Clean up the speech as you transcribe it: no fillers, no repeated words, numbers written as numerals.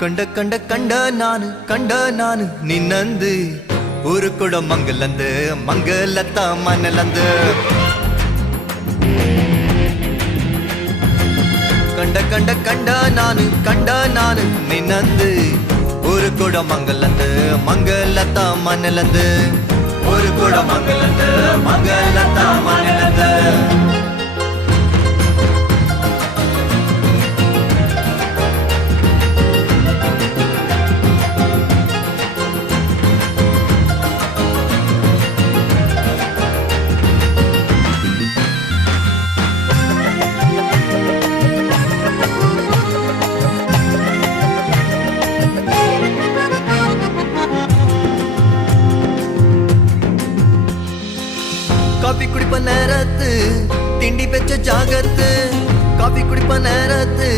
ಕಂಡ ನಾನು ನಿನ್ನಂದು ಊರು ಕೂಡ ಮಂಗಲತ್ತ ಮನಲಂದು ಕಂಡ ನಾನು ನಿನ್ನಂದು ಊರು ಕೂಡ ಮಂಗಲತ್ತ ಮನಲಂದು ಊರು ಕೂಡ ಮಂಗಲತ್ತ ಮನಲಂದು காபி குடிப்ப நேரத்து திண்டி பெற்ற ஜாகத்து காபி குடிப்ப நேரத்து